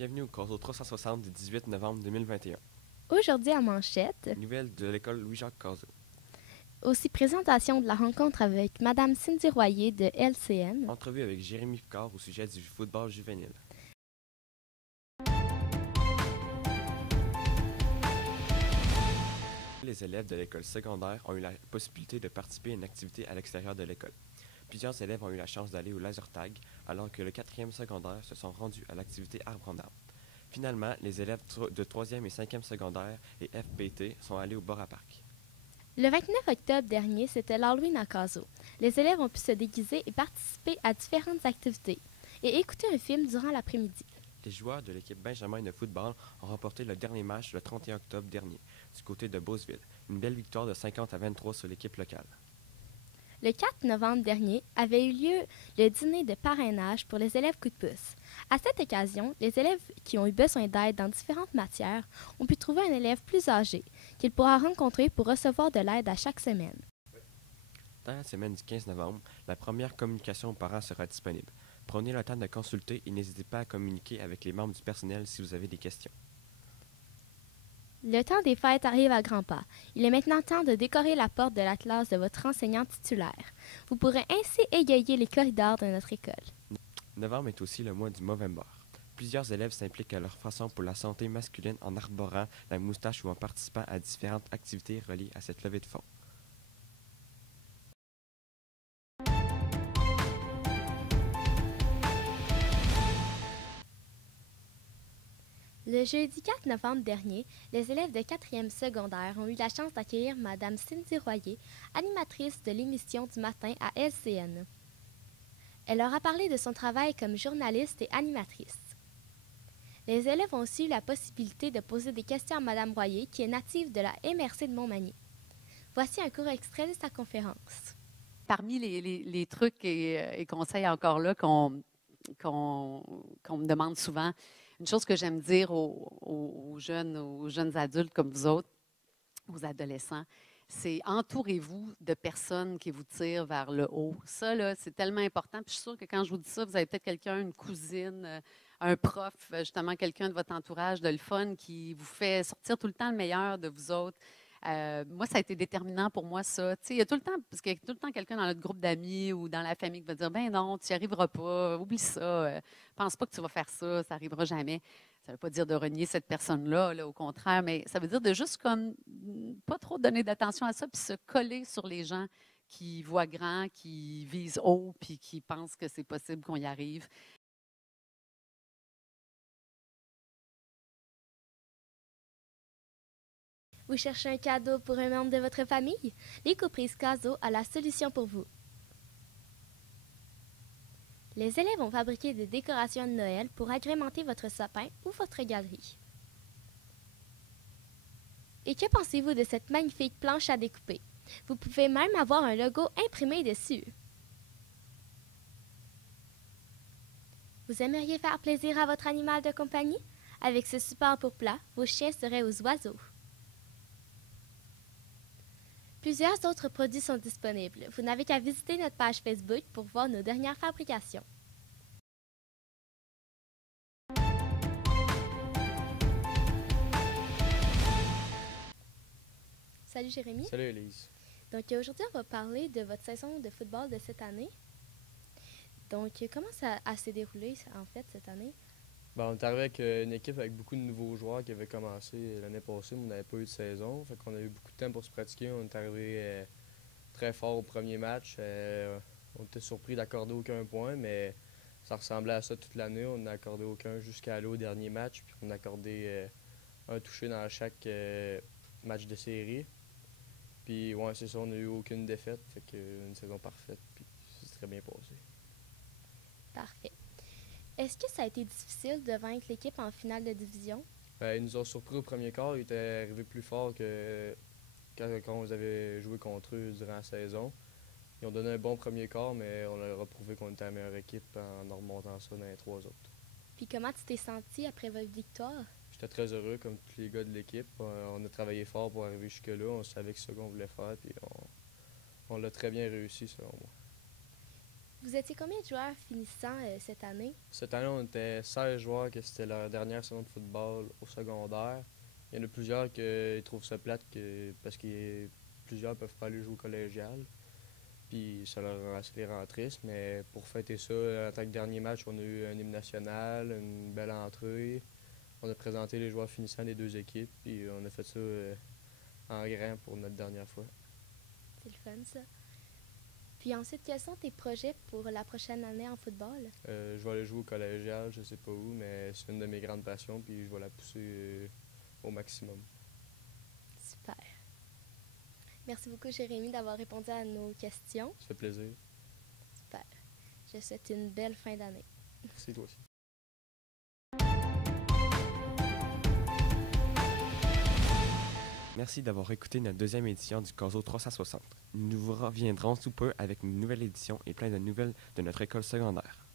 Bienvenue au Corso 360 du 18 novembre 2021. Aujourd'hui à Manchette, Nouvelle de l'école Louis-Jacques Cazot. aussi présentation de la rencontre avec Madame Cindy Royer de LCN. Entrevue avec Jérémy Picard au sujet du football juvénile. Les élèves de l'école secondaire ont eu la possibilité de participer à une activité à l'extérieur de l'école. Plusieurs élèves ont eu la chance d'aller au laser tag, alors que le 4e secondaire se sont rendus à l'activité arbre en arbre. Finalement, les élèves de 3e et 5e secondaire et FPT sont allés au Bora Park. Le 29 octobre dernier, c'était l'Halloween à Cazot. Les élèves ont pu se déguiser et participer à différentes activités et écouter un film durant l'après-midi. Les joueurs de l'équipe Benjamin de football ont remporté le dernier match le 31 octobre dernier, du côté de Beauceville. Une belle victoire de 50-23 sur l'équipe locale. Le 4 novembre dernier avait eu lieu le dîner de parrainage pour les élèves coup de pouce. À cette occasion, les élèves qui ont eu besoin d'aide dans différentes matières ont pu trouver un élève plus âgé qu'il pourra rencontrer pour recevoir de l'aide à chaque semaine. Dans la semaine du 15 novembre, la première communication aux parents sera disponible. Prenez le temps de consulter et n'hésitez pas à communiquer avec les membres du personnel si vous avez des questions. Le temps des fêtes arrive à grands pas. Il est maintenant temps de décorer la porte de la classe de votre enseignant titulaire. Vous pourrez ainsi égayer les corridors de notre école. Novembre est aussi le mois du Movember. Plusieurs élèves s'impliquent à leur façon pour la santé masculine en arborant la moustache ou en participant à différentes activités reliées à cette levée de fonds. Le jeudi 4 novembre dernier, les élèves de 4e secondaire ont eu la chance d'accueillir Madame Cindy Royer, animatrice de l'émission du matin à LCN. Elle leur a parlé de son travail comme journaliste et animatrice. Les élèves ont aussi eu la possibilité de poser des questions à Madame Royer, qui est native de la MRC de Montmagny. Voici un court extrait de sa conférence. Parmi les trucs et conseils encore là qu'on me demande souvent, une chose que j'aime dire aux jeunes adultes comme vous autres, aux adolescents, c'est entourez-vous de personnes qui vous tirent vers le haut. Ça, là, c'est tellement important. Puis je suis sûre que quand je vous dis ça, vous avez peut-être quelqu'un, une cousine, un prof, justement quelqu'un de votre entourage, de le fun, qui vous fait sortir tout le temps le meilleur de vous autres. Moi, ça a été déterminant pour moi, ça. Tu sais, il y a tout le temps, parce qu'il y a tout le temps quelqu'un dans notre groupe d'amis ou dans la famille qui va dire, ben non, tu n'y arriveras pas, oublie ça, pense pas que tu vas faire ça, ça n'arrivera jamais. Ça ne veut pas dire de renier cette personne-là, là, au contraire, mais ça veut dire de juste comme pas trop donner d'attention à ça, puis se coller sur les gens qui voient grand, qui visent haut, puis qui pensent que c'est possible qu'on y arrive. Vous cherchez un cadeau pour un membre de votre famille? L'écoprise Cazot a la solution pour vous. Les élèves ont fabriqué des décorations de Noël pour agrémenter votre sapin ou votre galerie. Et que pensez-vous de cette magnifique planche à découper? Vous pouvez même avoir un logo imprimé dessus. Vous aimeriez faire plaisir à votre animal de compagnie? Avec ce support pour plat, vos chiens seraient aux oiseaux. Plusieurs autres produits sont disponibles. Vous n'avez qu'à visiter notre page Facebook pour voir nos dernières fabrications. Salut Jérémy. Salut Elise. Donc aujourd'hui, on va parler de votre saison de football de cette année. Donc comment ça s'est déroulé en fait cette année? On est arrivé avec une équipe avec beaucoup de nouveaux joueurs qui avaient commencé l'année passée, mais on n'avait pas eu de saison. Fait qu'on a eu beaucoup de temps pour se pratiquer. On est arrivé très fort au premier match. On était surpris d'accorder aucun point, mais ça ressemblait à ça toute l'année. On n'a accordé aucun jusqu'à aller au dernier match. Puis on a accordé un touché dans chaque match de série. Puis ouais, c'est ça, on n'a eu aucune défaite. Fait que une saison parfaite. Puis c'est très bien passé. Parfait. Est-ce que ça a été difficile de vaincre l'équipe en finale de division? Ils nous ont surpris au premier quart. Ils étaient arrivés plus fort que quand on avait joué contre eux durant la saison. Ils ont donné un bon premier quart, mais on leur a prouvé qu'on était la meilleure équipe en remontant ça dans les trois autres. Puis comment tu t'es senti après votre victoire? J'étais très heureux, comme tous les gars de l'équipe. On a travaillé fort pour arriver jusque-là. On savait que c'est ce qu'on voulait faire, puis on l'a très bien réussi, selon moi. Vous étiez combien de joueurs finissant cette année? Cette année, on était 16 joueurs, que c'était leur dernière saison de football au secondaire. Il y en a plusieurs qui trouvent ça plate parce que plusieurs peuvent pas aller jouer au collégial. Puis ça les rend tristes, mais pour fêter ça, en tant que dernier match, on a eu un hymne national, une belle entrée. On a présenté les joueurs finissants des deux équipes, puis on a fait ça en grand pour notre dernière fois. C'est le fun, ça. Puis ensuite, quels sont tes projets pour la prochaine année en football? Je vais aller jouer au collégial, je sais pas où, mais c'est une de mes grandes passions, puis je vais la pousser au maximum. Super. Merci beaucoup, Jérémy, d'avoir répondu à nos questions. Ça fait plaisir. Super. Je te souhaite une belle fin d'année. Merci, toi aussi. Merci d'avoir écouté notre deuxième édition du Caso 360. Nous vous reviendrons sous peu avec une nouvelle édition et plein de nouvelles de notre école secondaire.